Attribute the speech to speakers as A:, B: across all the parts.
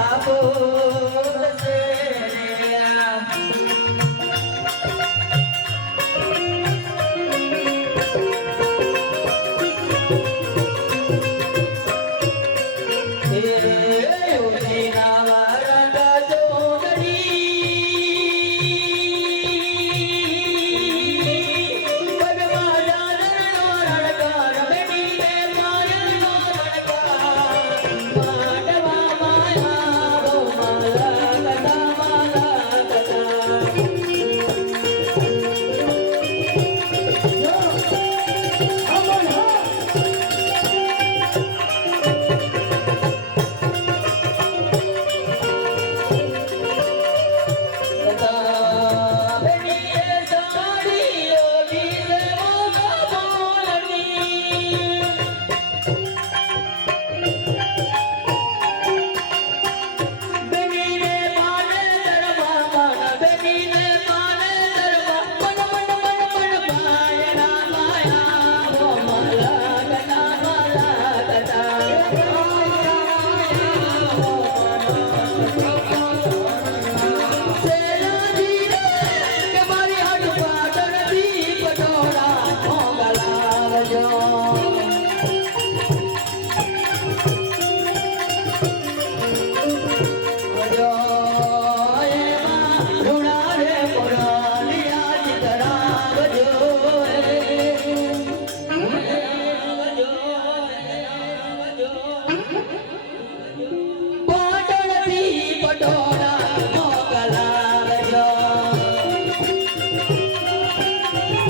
A: পাবো Thank you.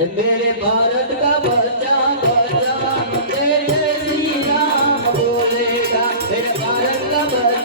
A: मेरे भारत का बच्चा बच्चा बोलेगा मेरे भारत का